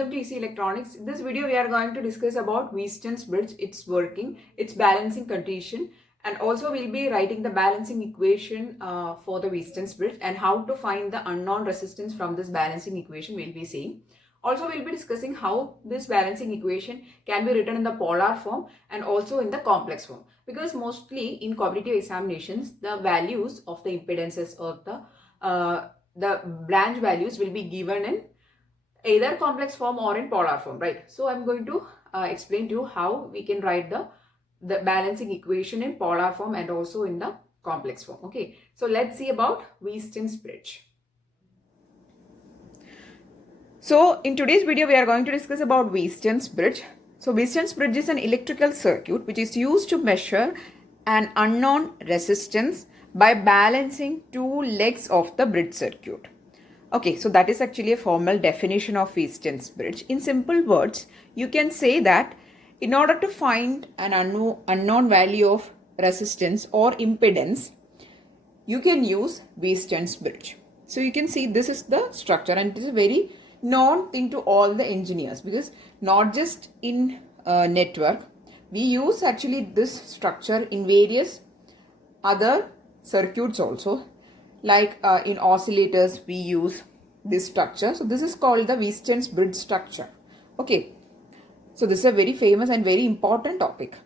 welcome to EC Electronics. In this video, we are going to discuss about Wheaton's bridge, its working, its balancing condition, and also we'll be writing the balancing equation for the Wheaton's bridge and how to find the unknown resistance from this balancing equation we'll be seeing. Also, we'll be discussing how this balancing equation can be written in the polar form and also in the complex form. Because mostly in competitive examinations, the values of the impedances or the branch values will be given in either complex form or in polar form, right? So I'm going to explain to you how we can write the balancing equation in polar form and also in the complex form. Okay, so let's see about Wheaton's bridge. So in today's video, we are going to discuss about Wheaton's bridge. So Wheaton's bridge is an electrical circuit which is used to measure an unknown resistance by balancing two legs of the bridge circuit. Okay, so that is actually a formal definition of Wheaton's bridge. In simple words, you can say that in order to find an unknown value of resistance or impedance, you can use Wheaton's bridge. So you can see this is the structure, and it is a very known thing to all the engineers, because not just in network, we use actually this structure in various other circuits also. Like in oscillators, we use this structure. So this is called the Wheaton's bridge structure. Okay. So this is a very famous and very important topic.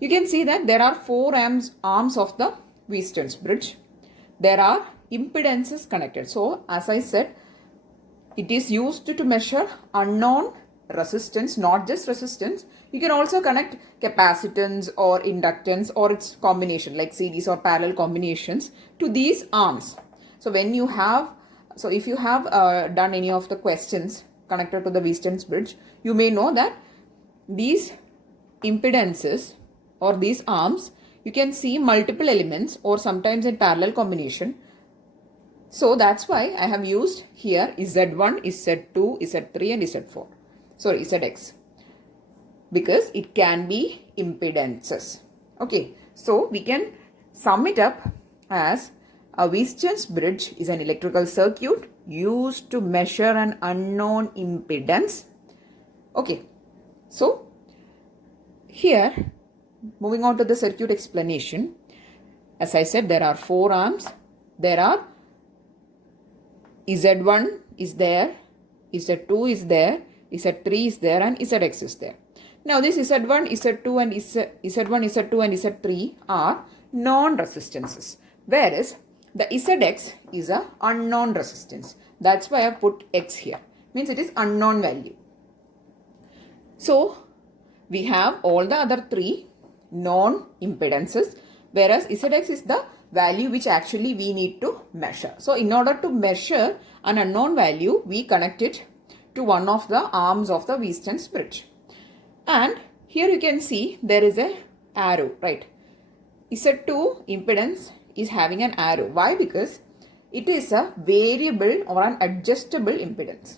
You can see that there are four arms of the Wheaton's bridge. There are impedances connected. So as I said, it is used to measure unknown resistance, not just resistance. You can also connect capacitance or inductance or its combination like series or parallel combinations to these arms. So when you have, so if you have done any of the questions connected to the Wheaton's bridge, you may know that these impedances or these arms, you can see multiple elements or sometimes in parallel combination. So that's why I have used here Z1, Z2, Z3 and Z4. Sorry, Zx. Because it can be impedances. Okay, so we can sum it up as a Wheaton's bridge is an electrical circuit used to measure an unknown impedance. Okay, so here, moving on to the circuit explanation. As I said, there are four arms. There are Z1 is there, Z2 is there, Z3 is there and Zx is there. Now this Z1, Z2 and Z1, Z2 and Z3 are known resistances, whereas the Zx is a unknown resistance. That's why I have put X here. Means it is unknown value. So we have all the other three known impedances, whereas Zx is the value which actually we need to measure. So in order to measure an unknown value, we connect it to one of the arms of the Wheaton's bridge. And here you can see there is a arrow, right? Z2 impedance is having an arrow. Why? Because it is a variable or an adjustable impedance.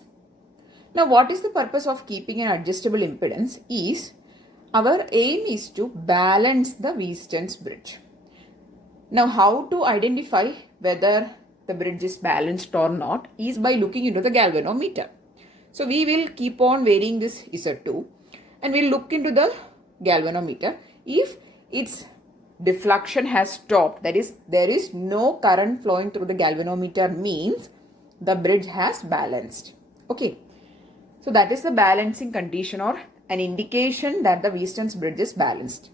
Now what is the purpose of keeping an adjustable impedance is our aim is to balance the Wheaton's bridge. Now how to identify whether the bridge is balanced or not is by looking into the galvanometer. So we will keep on varying this Z2 and we'll look into the galvanometer. If its deflection has stopped, that is, there is no current flowing through the galvanometer, means the bridge has balanced. Okay. So that is the balancing condition or an indication that the Wheaton's bridge is balanced.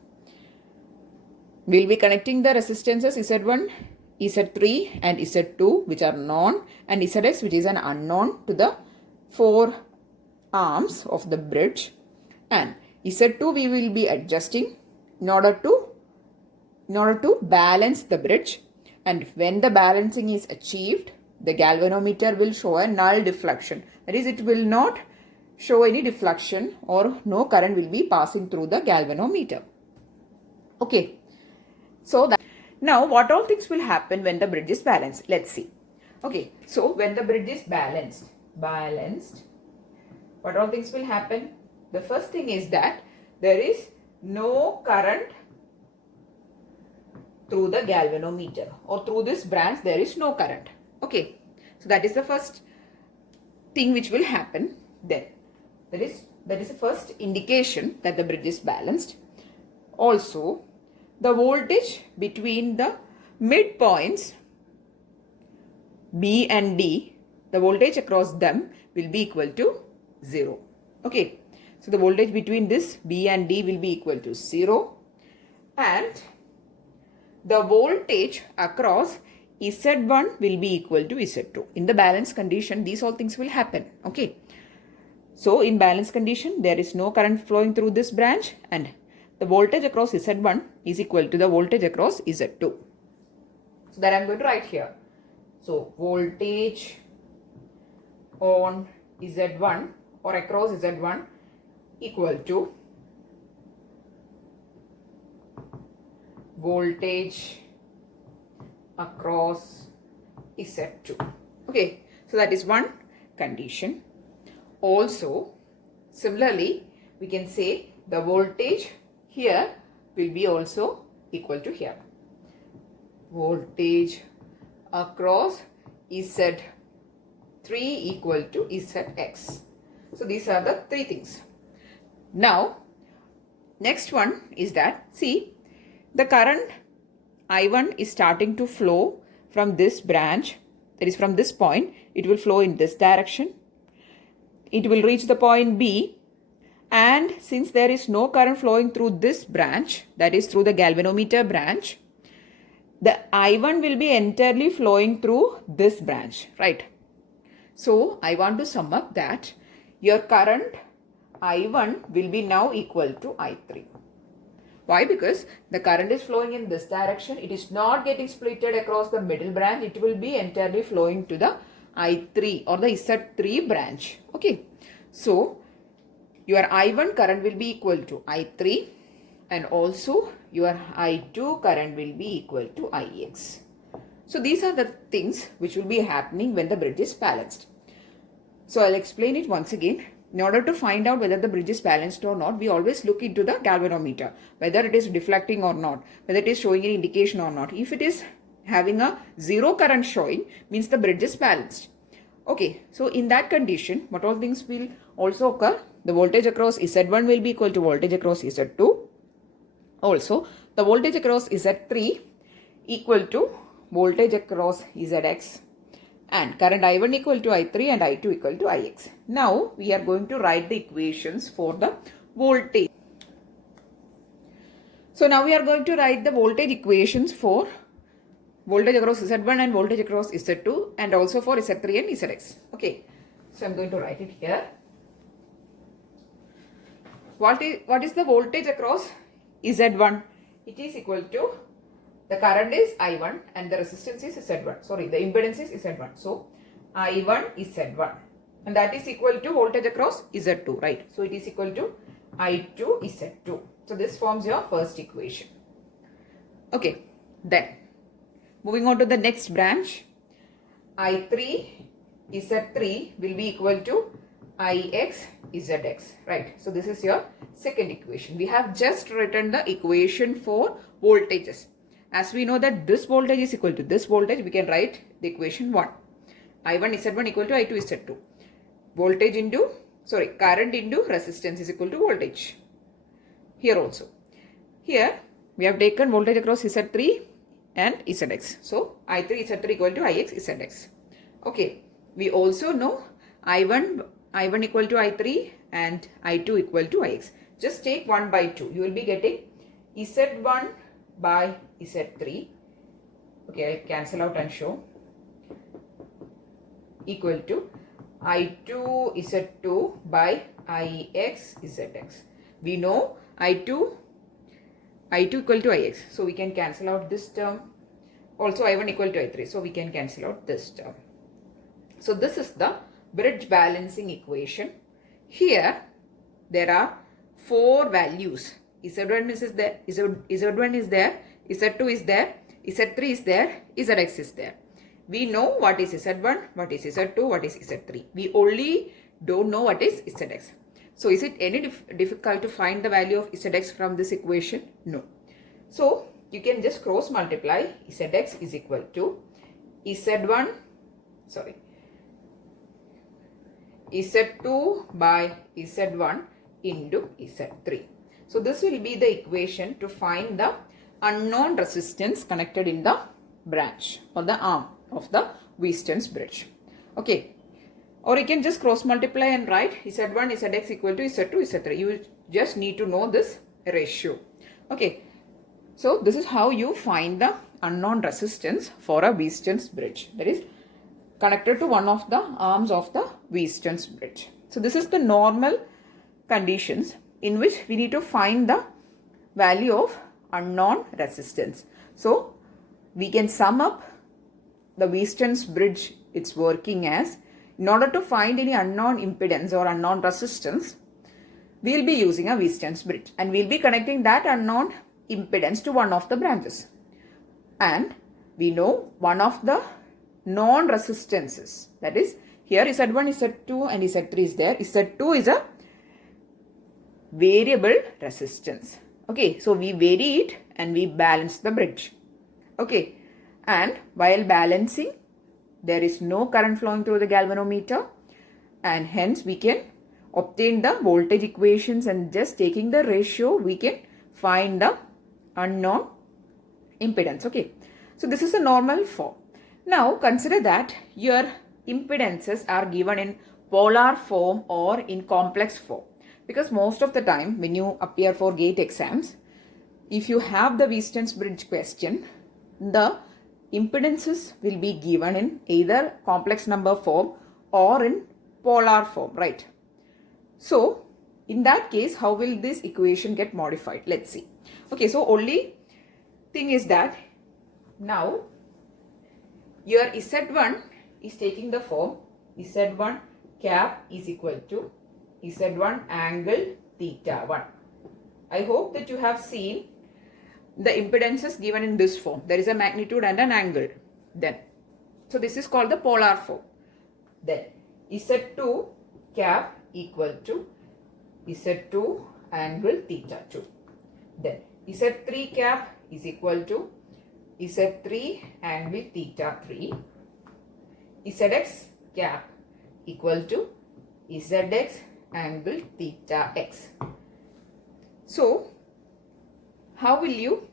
We'll be connecting the resistances Z1, Z3 and Z2 which are known and Zx which is an unknown to the four arms of the bridge, and Z2 we will be adjusting in order to balance the bridge, and when the balancing is achieved, the galvanometer will show a null deflection. That is, it will not show any deflection or no current will be passing through the galvanometer. Okay. So that now what all things will happen when the bridge is balanced? Let's see. Okay, so when the bridge is balanced, what all things will happen? The first thing is that there is no current through the galvanometer, or through this branch there is no current. Okay, so that is the first thing which will happen. Then That is the first indication that the bridge is balanced. Also, the voltage between the midpoints B and D, the voltage across them will be equal to 0. Okay. So the voltage between this B and D will be equal to 0, and the voltage across Z1 will be equal to Z2. In the balance condition, these all things will happen. Okay. So in balance condition, there is no current flowing through this branch, and the voltage across Z1 is equal to the voltage across Z2. So that I am going to write here. So voltage on Z1 or across Z1 equal to voltage across Z2. Okay, so that is one condition. Also, similarly, we can say the voltage here will be also equal to here. Voltage across Z3 equal to Zx. So these are the three things. Now, next one is that, see, the current I1 is starting to flow from this branch, that is from this point, it will flow in this direction. It will reach the point B, and since there is no current flowing through this branch, that is through the galvanometer branch, the I1 will be entirely flowing through this branch, right? So I want to sum up that your current I1 will be now equal to I3. Why? Because the current is flowing in this direction. It is not getting splitted across the middle branch. It will be entirely flowing to the I3 or the Z3 branch. Okay. So your I1 current will be equal to I3, and also your I2 current will be equal to Ix. So these are the things which will be happening when the bridge is balanced. So I'll explain it once again. In order to find out whether the bridge is balanced or not, we always look into the galvanometer, whether it is deflecting or not, whether it is showing any indication or not. If it is having a zero current showing, means the bridge is balanced. Okay, so in that condition, what all things will also occur? The voltage across Z1 will be equal to voltage across Z2. Also, the voltage across Z3 equal to voltage across Zx, and current I1 equal to I3 and I2 equal to Ix. Now, we are going to write the equations for the voltage. So, now we are going to write the voltage equations for voltage across Z1 and voltage across Z2, and also for Z3 and Zx. Okay, so I am going to write it here. What is the voltage across Z1? It is equal to, the current is I1 and the resistance is Z1. Sorry, the impedance is Z1. So, I1 is Z1, and that is equal to voltage across Z2, right? So, it is equal to I2 is Z2. So, this forms your first equation. Okay, then moving on to the next branch, I3 Z3 will be equal to Ix Zx, right? So, this is your second equation. We have just written the equation for voltages. As we know that this voltage is equal to this voltage, we can write the equation 1. I1 Z1 equal to I2 Z2. Voltage into, current into resistance is equal to voltage. Here also. Here, we have taken voltage across Z3 and Zx. So, I3 Z3 equal to Ix Zx. Okay. We also know I1 equal to I3 and I2 equal to Ix. Just take 1 by 2. You will be getting Z1 by Z3. Okay, I'll cancel out and show. Equal to I2 Z2 by Ix Zx. We know I2 equal to Ix. So we can cancel out this term. Also I1 equal to I3. So we can cancel out this term. So this is the bridge balancing equation. Here there are 4 values. Z1 is there, Z1 is there, Z2 is there, Z3 is there, Zx is there. We know what is Z1, what is Z2, what is Z3. We only don't know what is Zx. So is it any difficult to find the value of Zx from this equation? No. So you can just cross multiply. Zx is equal to Z1, Z2 by Z1 into Z3. So this will be the equation to find the unknown resistance connected in the branch or the arm of the Wheaton's bridge. Okay. Or you can just cross multiply and write Z1 Zx equal to Z2 Z3. You just need to know this ratio. Okay. So this is how you find the unknown resistance for a Wheaton's bridge, that is connected to one of the arms of the Wheaton's bridge. So this is the normal conditions in which we need to find the value of unknown resistance. So we can sum up the Wheaton's bridge, it's working as, in order to find any unknown impedance or unknown resistance, we will be using a Wheaton's bridge and we will be connecting that unknown impedance to one of the branches. And we know one of the known resistances, that is here Z1, Z2 and Z3 is there. Z2 is a variable resistance. Okay, so we vary it and we balance the bridge. Okay, and while balancing, there is no current flowing through the galvanometer and hence we can obtain the voltage equations, and just taking the ratio we can find the unknown impedance. Okay, so this is a normal form. Now consider that your impedances are given in polar form or in complex form, because most of the time when you appear for GATE exams, if you have the Wheaton's bridge question, the impedances will be given in either complex number form or in polar form, right? So in that case, how will this equation get modified? Let's see. Okay, so only thing is that now your Z1 is taking the form Z1 cap is equal to Z1 angle theta 1. I hope that you have seen the impedances given in this form. There is a magnitude and an angle. Then, so this is called the polar form. Then Z2 cap equal to Z2 angle theta 2. Then Z3 cap is equal to Z3 angle theta 3. Zx cap equal to Zx angle theta x. So how will you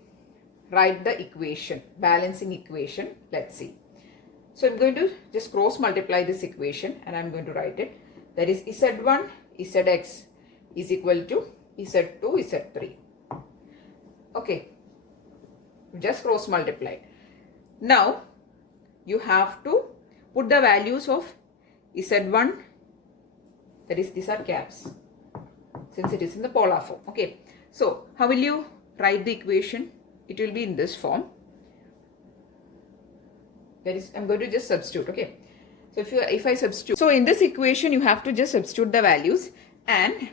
write the equation, balancing equation? Let's see. So I'm going to just cross multiply this equation and I'm going to write it. That is Z1 Zx is equal to Z2 Z3. Okay, just cross multiply. Now you have to put the values of Z1, that is these are caps since it is in the polar form. Okay, so how will you write the equation? It will be in this form. That is, I'm going to just substitute. Okay, so if I substitute, so in this equation you have to just substitute the values and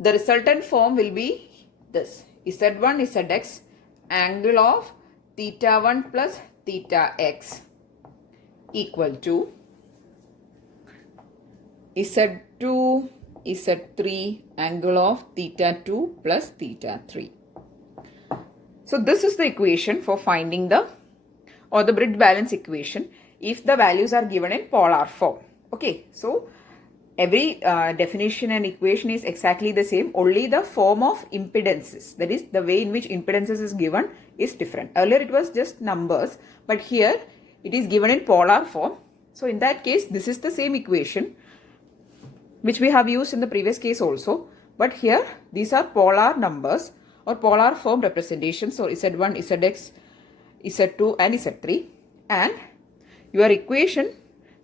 the resultant form will be this: Z1 Zx angle of theta 1 plus theta x equal to Z2 Z3 angle of theta 2 plus theta 3. So this is the equation for finding the bridge balance equation if the values are given in polar form. Okay, so every definition and equation is exactly the same, only the form of impedances, that is the way in which impedances is given is different. Earlier it was just numbers, but here it is given in polar form. So in that case, this is the same equation which we have used in the previous case also, but here these are polar numbers or polar form representations. So Z1, Zx, Z2 and Z3, and your equation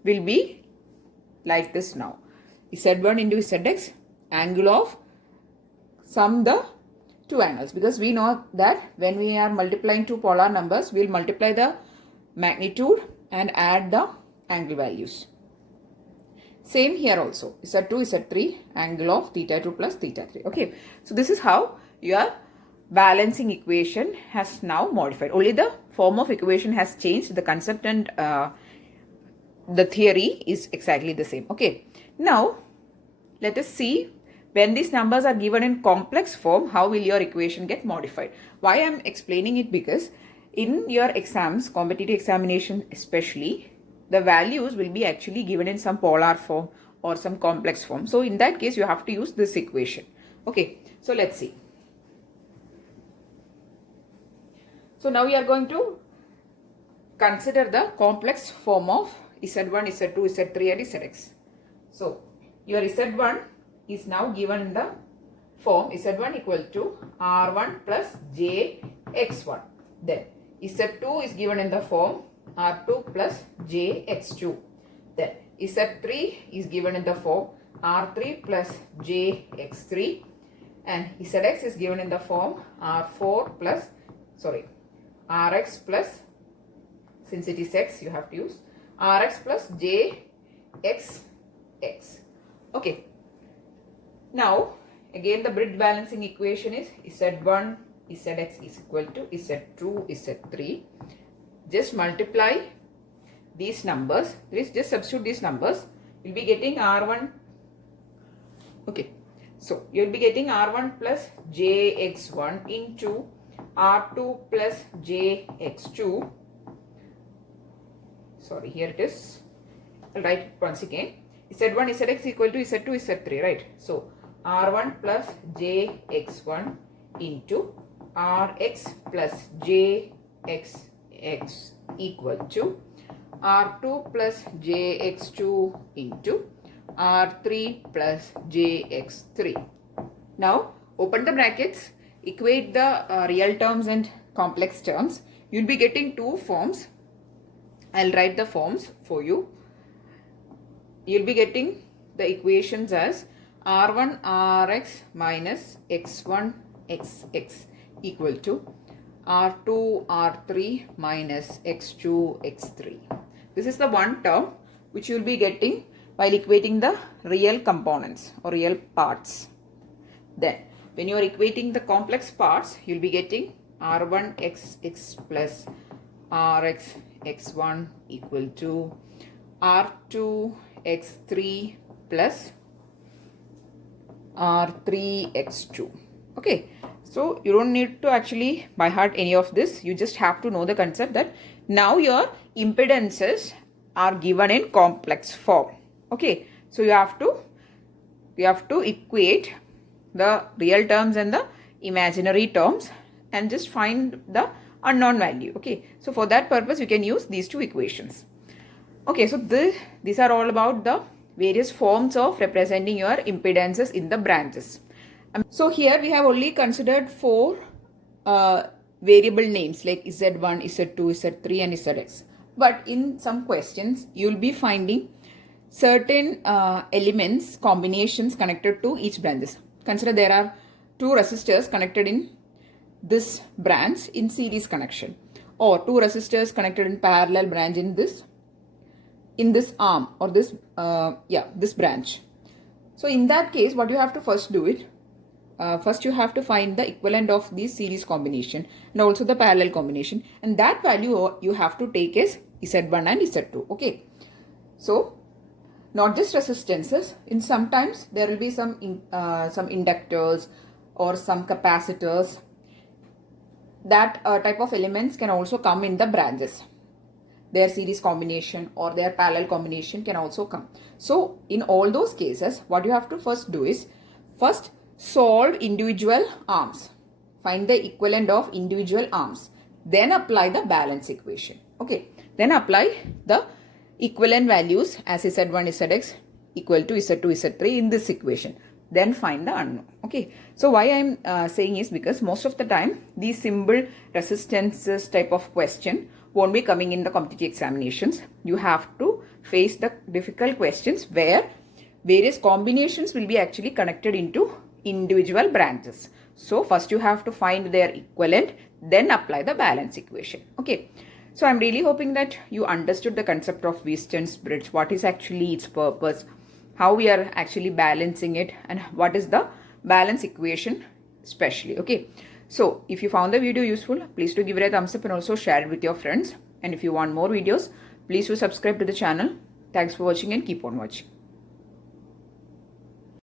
will be like this now: Z1 into Zx angle of sum the two angles, because we know that when we are multiplying two polar numbers, we will multiply the magnitude and add the angle values. Same here also, Z2 Z3 angle of theta 2 plus theta 3. Okay, so this is how your balancing equation has now modified. Only the form of equation has changed. The concept and the theory is exactly the same. Okay, now let us see, when these numbers are given in complex form, how will your equation get modified? Why I am explaining it? Because in your exams, competitive examination especially, the values will be actually given in some polar form or some complex form. So in that case, you have to use this equation. Okay, so let's see. So now we are going to consider the complex form of Z1, Z2, Z3 and Zx. So your Z1 is now given in the form Z1 equal to R1 plus JX1. Then Z2 is given in the form R2 plus JX2. Then Z3 is given in the form R3 plus JX3. And Zx is given in the form R4 plus, Rx plus, since it is x, you have to use Rx plus JXX. Okay. Now, again the bridge balancing equation is Z1, Zx is equal to Z2, Z3. Just multiply these numbers. Just substitute these numbers. You'll be getting R1. Okay. So, you'll be getting R1 plus JX1 into R2 plus JX2. Sorry, here it is. I'll write it once again. Z1, Zx equal to Z2, Z3, right? So, R1 plus JX1 into Rx plus JXX equal to R2 plus JX2 into R3 plus JX3. Now, open the brackets, equate the real terms and complex terms. You'll be getting two forms. I'll write the forms for you. You'll be getting the equations as R1 Rx minus X1 XX equal to R2 R3 minus X2 X3. This is the one term which you'll be getting while equating the real components or real parts. Then when you are equating the complex parts, you'll be getting R1 XX plus Rx X1 equal to R2 X3 plus R3 X2. Okay, so you don't need to actually by heart any of this. You just have to know the concept that now your impedances are given in complex form. Okay, so you have to equate the real terms and the imaginary terms and just find the unknown value. Okay, so for that purpose you can use these two equations. Okay, so these are all about the various forms of representing your impedances in the branches. So here we have only considered four variable names like Z1, Z2, Z3 and Zx. But in some questions you will be finding certain elements, combinations connected to each branches. Consider there are two resistors connected in this branch in series connection, or two resistors connected in parallel branch in this arm or this this branch. So in that case, what you have to first do it, first you have to find the equivalent of this series combination and also the parallel combination, and that value you have to take as Z1 and Z2. Okay, so not just resistances, in sometimes there will be some inductors or some capacitors. That type of elements can also come in the branches. Their series combination or their parallel combination can also come. So in all those cases, what you have to first do is first solve individual arms. Find the equivalent of individual arms. Then apply the balance equation. Okay. Then apply the equivalent values as Z1, Zx equal to Z2, Z3 in this equation. Then find the unknown. Okay, so why I'm saying is because most of the time these symbol resistances type of question won't be coming in the competitive examinations. You have to face the difficult questions where various combinations will be actually connected into individual branches. So first you have to find their equivalent, then apply the balance equation. Okay, so I'm really hoping that you understood the concept of Wheaton's bridge, what is actually its purpose, how we are actually balancing it, and what is the balance equation especially. Okay, so if you found the video useful, please do give it a thumbs up and also share it with your friends. And if you want more videos, please do subscribe to the channel. Thanks for watching and keep on watching.